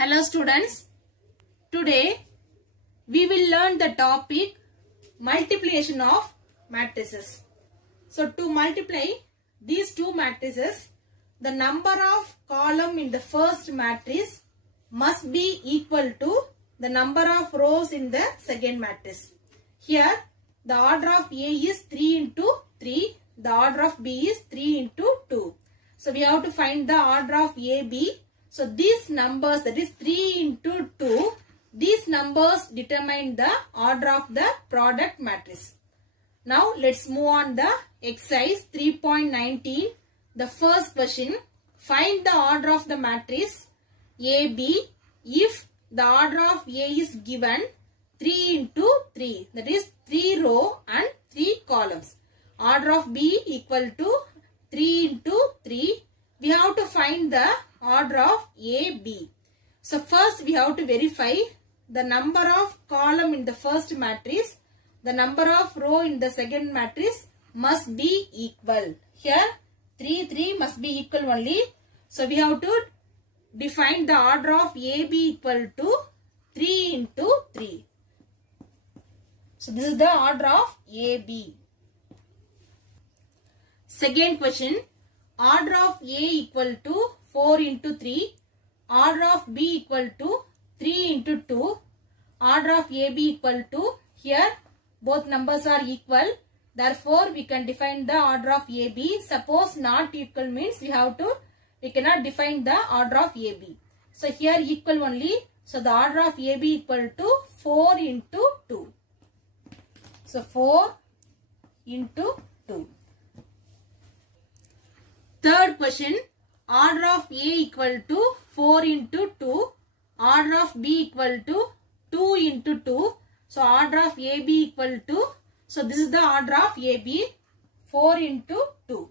Hello students, today we will learn the topic multiplication of matrices. So to multiply these two matrices, the number of column in the first matrix must be equal to the number of rows in the second matrix. Here the order of A is 3 into 3, the order of B is 3 into 2. So we have to find the order of A, B. So these numbers, that is 3 into 2, these numbers determine the order of the product matrix. Now let's move on the exercise 3.19. The first question, find the order of the matrix AB if the order of A is given 3 into 3, that is 3 row and 3 columns. Order of B equal to 3 into 3. We have to find the order of AB. So first we have to verify the number of column in the first matrix, the number of row in the second matrix must be equal. Here 3 must be equal only. So we have to define the order of AB equal to 3 into 3. So this is the order of AB. Second question, order of A equal to 4 into 3, order of B equal to 3 into 2, order of AB equal to, here both numbers are equal, therefore we can define the order of AB. Suppose not equal means we cannot define the order of AB. So here equal only, so the order of AB equal to 4 into 2. So 4 into 2. Third question, order of A equal to 4 into 2, order of B equal to 2 into 2. So order of AB equal to, so this is the order of AB, 4 into 2.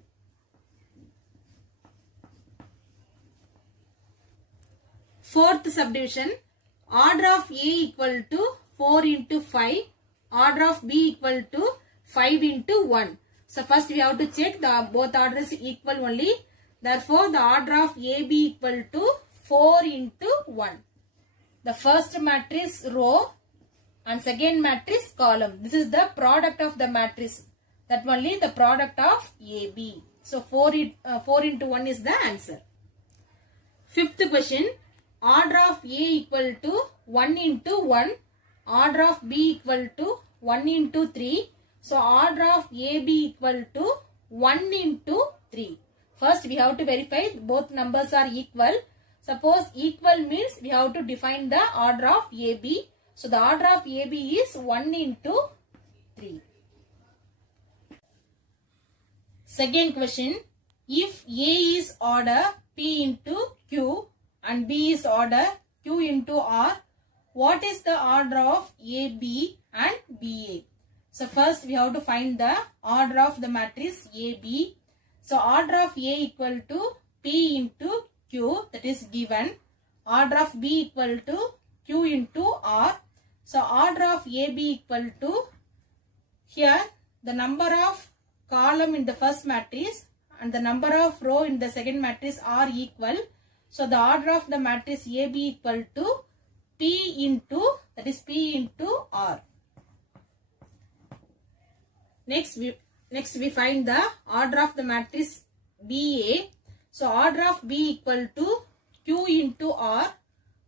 Fourth subdivision, order of A equal to 4 into 5, order of B equal to 5 into 1. So first we have to check the both orders equal only. Therefore the order of AB equal to 4 into 1. The first matrix row and second matrix column. This is the product of the matrix. That only the product of AB. So 4 into 1 is the answer. Fifth question, order of A equal to 1 into 1, order of B equal to 1 into 3. So order of AB equal to 1 into 3. First we have to verify both numbers are equal. Suppose equal means we have to define the order of AB. So the order of AB is 1 into 3. Second question, if A is order P into Q and B is order Q into R, what is the order of AB and BA? So first we have to find the order of the matrix AB. So order of A equal to P into Q, that is given. Order of B equal to Q into R. So order of AB equal to, here the number of column in the first matrix and the number of row in the second matrix are equal. So the order of the matrix AB equal to P into, that is P into R. Next we find the order of the matrix BA. So order of B equal to Q into R,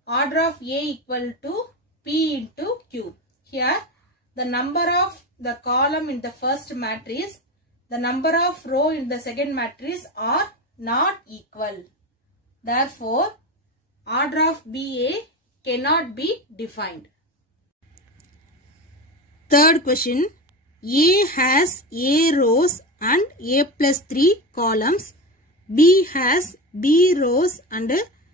order of A equal to P into Q. Here the number of the column in the first matrix, the number of row in the second matrix are not equal. Therefore order of BA cannot be defined. Third question, A has A rows and A plus 3 columns. B has B rows and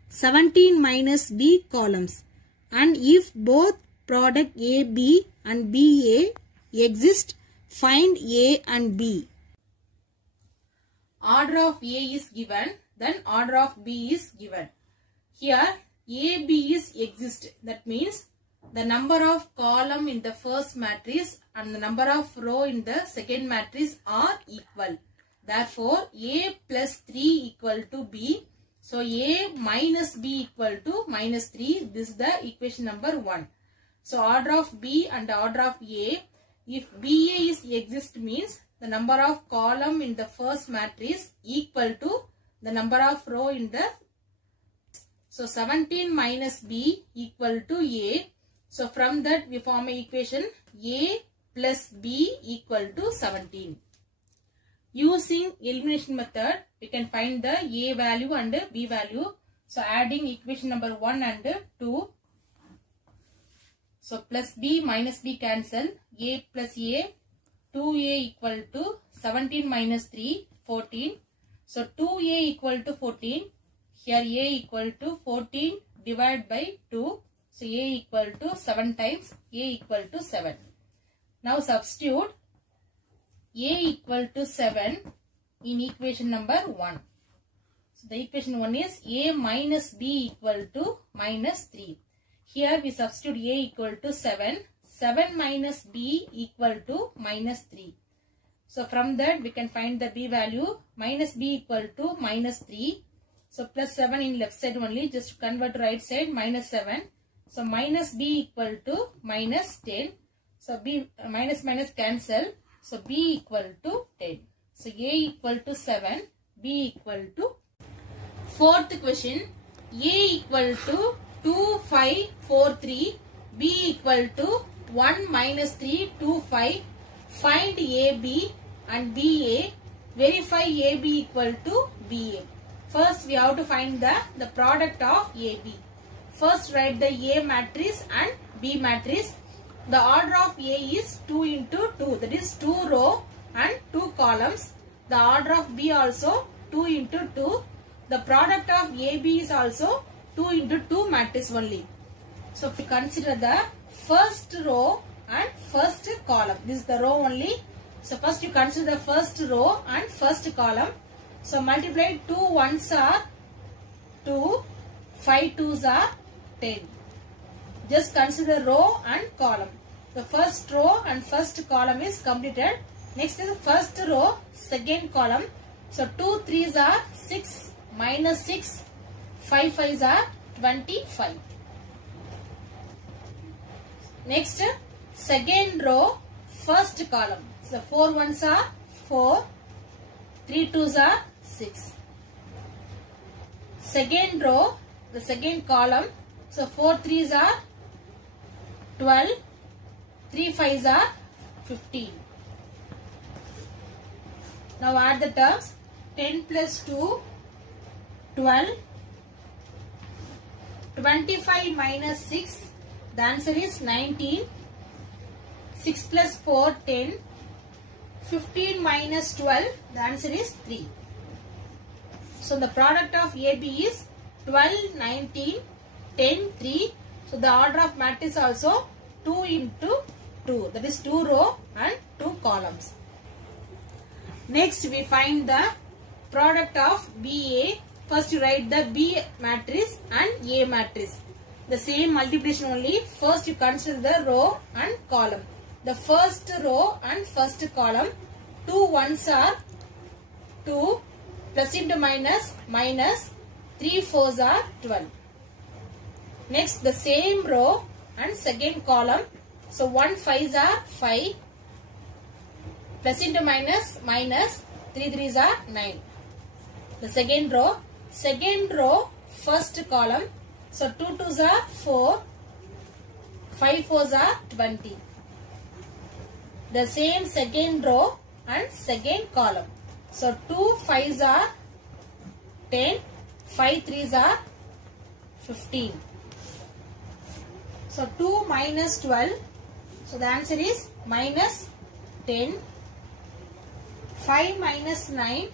17 minus B columns. And if both product AB and BA exist, find A and B. Order of A is given, then order of B is given. Here AB is exist, that means the number of column in the first matrix and the number of row in the second matrix are equal. Therefore, A plus 3 equal to B. So A minus B equal to minus 3. This is the equation number 1. So order of B and order of A. If BA is exist means the number of column in the first matrix equal to the number of row in the. So 17 minus B equal to A. So from that we form an equation A plus B equal to 17. Using elimination method, we can find the A value and B value. So adding equation number 1 and 2. So plus B minus B cancel. A plus A. 2A equal to 17 minus 3, 14. So 2A equal to 14. Here A equal to 14 divided by 2. So A equal to 7 times A equal to 7. Now substitute A equal to 7 in equation number 1. So the equation 1 is A minus B equal to minus 3. Here we substitute A equal to 7. 7 minus B equal to minus 3. So from that we can find the B value. Minus B equal to minus 3. So plus 7 in left side only. Just convert to right side. Minus 7. So minus B equal to minus 10. So B minus minus cancel. So B equal to 10. So A equal to 7. B equal to. Fourth question. A equal to 2, 5, 4, 3. B equal to 1 minus 3, 2, 5. Find AB and BA. Verify AB equal to BA. First we have to find the product of AB. First write the A matrix and B matrix. The order of A is 2 into 2. That is 2 row and 2 columns. The order of B also 2 into 2. The product of AB is also 2 into 2 matrix only. So if we consider the first row and first column. This is the row only. So first you consider the first row and first column. So multiply 2 ones are 2, 5 twos are 10. Just consider row and column. The first row and first column is completed. Next is the first row, second column. So 2 threes are 6, minus 6, 5 fives are 25. Next, second row, first column. So 4 ones are 4, 3 twos are 6. Second row, the second column. So 4 threes are 12, 3 fives are 15. Now add the terms. 10 plus 2, 12. 25 minus 6. The answer is 19. 6 plus 4, 10. 15 minus 12. The answer is 3. So the product of AB is 12, 19, 10, 3. So the order of matrix also 2 into 2. That is 2 row and 2 columns. Next we find the product of BA. First you write the B matrix and A matrix. The same multiplication only. First you consider the row and column. The first row and first column. 2 ones are 2. Plus into minus, minus. 3 fours are 12. Next the same row and second column. So 1 fives are 5. Plus into minus, minus. 3 threes are 9. The second row, first column. So 2 twos are 4. 5 fours are 20. The same second row and second column. So 2 fives are 10. 5 threes are 15. So 2 minus 12. So the answer is minus 10. 5 minus 9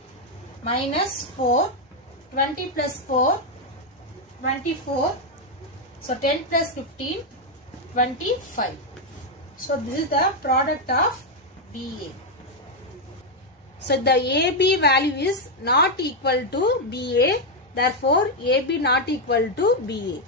minus 4. 20 plus 4, 24. So 10 plus 15, 25. So this is the product of BA. So the AB value is not equal to BA. Therefore AB not equal to BA.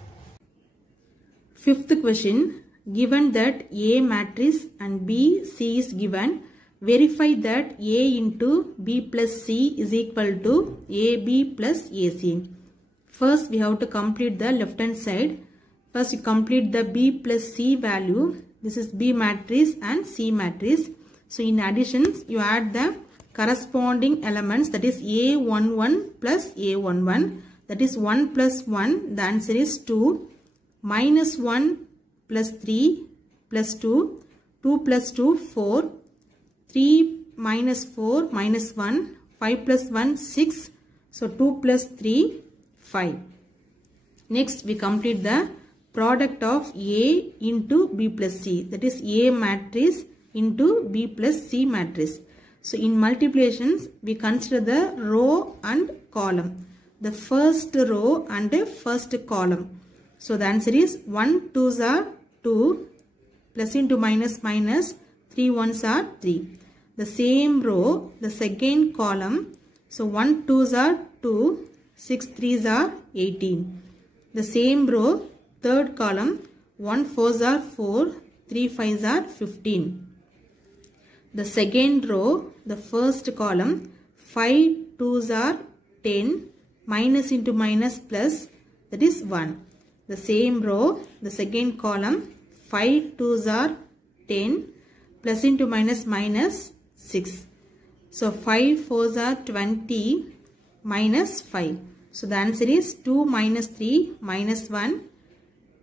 Fifth question. Given that A matrix and B, C is given, verify that A into B plus C is equal to AB plus AC. First we have to complete the left hand side. First you complete the B plus C value. This is B matrix and C matrix. So in addition you add the corresponding elements, that is A11 plus A11, that is 1 plus 1, the answer is 2, minus 1 plus 3 plus 2, 2 plus 2 4, 3 minus 4 minus 1, 5 plus 1 6, so 2 plus 3 5. Next we complete the product of A into B plus C, that is A matrix into B plus C matrix. So in multiplications we consider the row and column, the first row and the first column. So the answer is 1 2s are 2, plus into minus minus, 3 1s are 3. The same row, the second column, so 1 2s are 2, 6 3s are 18. The same row, third column, 1 4s are 4, 3 5s are 15. The second row, the first column, 5 2s are 10, minus into minus plus, that is 1. The same row, the second column, 5 2s are 10, plus into minus minus 6. So 5 4s are 20, minus 5. So the answer is 2 minus 3 minus 1,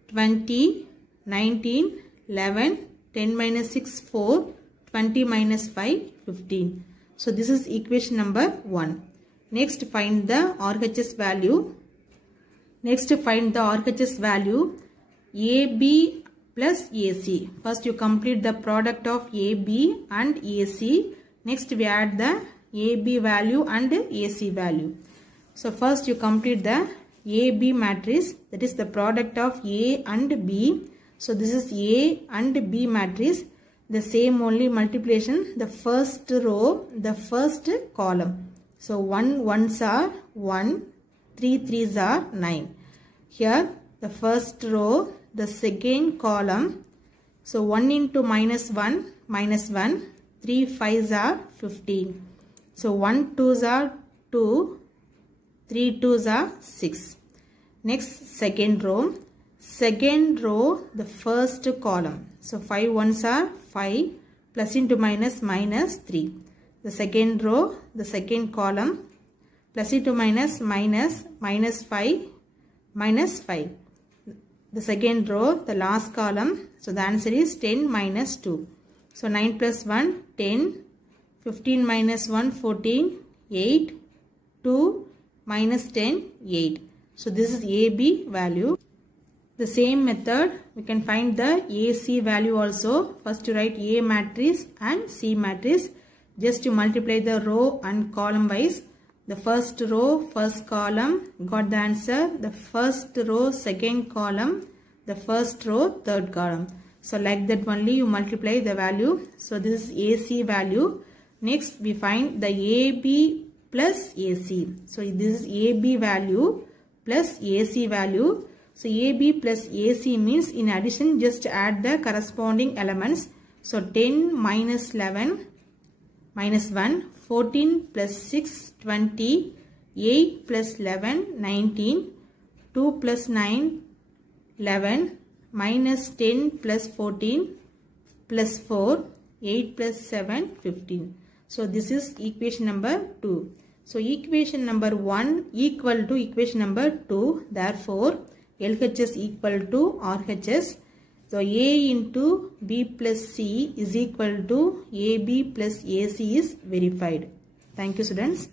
20, 19, 11, 10 minus 6 4, 20 minus 5 15. So this is equation number 1. Next find the RHS value. Next find the RHS value AB plus AC. First you complete the product of AB and AC. Next we add the AB value and AC value. So first you complete the AB matrix, that is the product of A and B. So this is A and B matrix. The same only multiplication, the first row, the first column. So 1 1s are 1, 3 3s are 9. Here the first row, the second column. So 1 into minus 1, 3 5s are 15. So 1 2s are 2, 3 2s are 6. Next second row, the first column. So 5 1s are 5, plus into minus minus 3. The second row, the second column, plus into minus minus, minus 5, minus 5. The second row, the last column, so the answer is 10 minus 2. So 9 plus 1, 10, 15 minus 1, 14, 8, 2 minus 10, 8. So this is AB value. The same method we can find the AC value also. First to write A matrix and C matrix. Just to multiply the row and column wise. The first row, first column, got the answer. The first row, second column, the first row, third column. So like that only you multiply the value. So this is AC value. Next we find the AB plus AC. So this is AB value plus AC value. So AB plus AC means in addition just add the corresponding elements. So 10 minus 11 minus 1, 14 plus 6 20, 8 plus 11 19, 2 plus 9 11, minus 10 plus 14 plus 4, 8 plus 7 15. So this is equation number 2. So equation number 1 equal to equation number 2. Therefore LHS equal to RHS. So A into B plus C is equal to AB plus AC is verified. Thank you students.